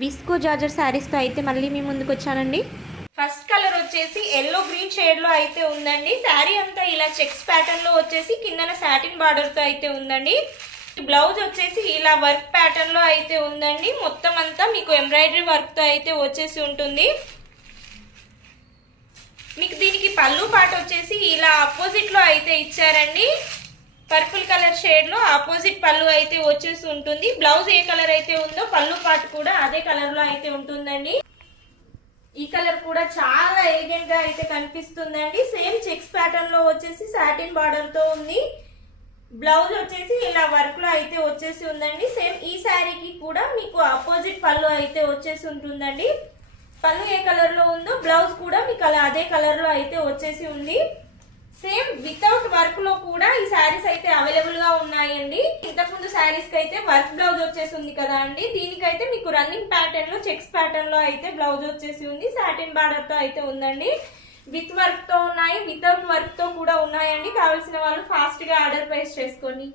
Visco జార్జర్ శారీస్తో అయితే మళ్ళీ మీ ముందుకు వచ్చానండి. ఫస్ట్ కలర్ వచ్చేసి ఎల్లో గ్రీన్ షేడ్లో అయితే ఉందండి. శారీ అంతా ఇలా చెక్స్ ప్యాటర్న్లో వచ్చేసి కిందన సాటిన్ బార్డర్తో అయితే ఉందండి. బ్లౌజ్ వచ్చేసి ఇలా వర్క్ ప్యాటర్న్లో అయితే ఉందండి. మొత్తం అంతా మీకు ఎంబ్రాయిడరీ వర్క్తో అయితే వచ్చేసి ఉంటుంది. మీకు దీనికి పళ్ళు పాట వచ్చేసి ఇలా ఆపోజిట్లో అయితే ఇచ్చారండి. పర్పుల్ కలర్ షేడ్ లో ఆపోజిట్ పళ్ళు అయితే వచ్చేసి ఉంటుంది. బ్లౌజ్ ఏ కలర్ అయితే ఉందో పళ్ళు పాటు కూడా అదే కలర్ లో అయితే ఉంటుందండి. ఈ కలర్ కూడా చాలా ఎలిగెంట్ గా అయితే కనిపిస్తుందండి. సేమ్ చెక్స్ ప్యాటర్న్ లో వచ్చేసి సాటిన్ బార్డర్ తో ఉంది. బ్లౌజ్ వచ్చేసి ఇలా వర్క్ లో అయితే వచ్చేసి ఉందండి. సేమ్ ఈ శారీకి కూడా మీకు ఆపోజిట్ పళ్ళు అయితే వచ్చేసి ఉంటుందండి. పళ్ళు ఏ కలర్ లో ఉందో బ్లౌజ్ కూడా మీకు అలా అదే కలర్ లో అయితే వచ్చేసి ఉంది. సేమ్ వితౌట్ వర్క్ లో కూడా ఈ శారీస్ అయితే అవైలబుల్ గా ఉన్నాయండి. ఇంతకుముందు శారీస్ కి అయితే వర్క్ బ్లౌజ్ వచ్చేసి ఉంది కదా అండి. దీనికైతే మీకు రన్నింగ్ ప్యాటర్న్ లో చెక్స్ ప్యాటర్న్ లో అయితే బ్లౌజ్ వచ్చేసి ఉంది. సాటిన్ బార్డర్ తో అయితే ఉందండి. విత్ వర్క్ తో ఉన్నాయి, వితౌట్ వర్క్ తో కూడా ఉన్నాయండి. కావాల్సిన వాళ్ళు ఫాస్ట్ గా ఆర్డర్ ప్లేస్ చేసుకోండి.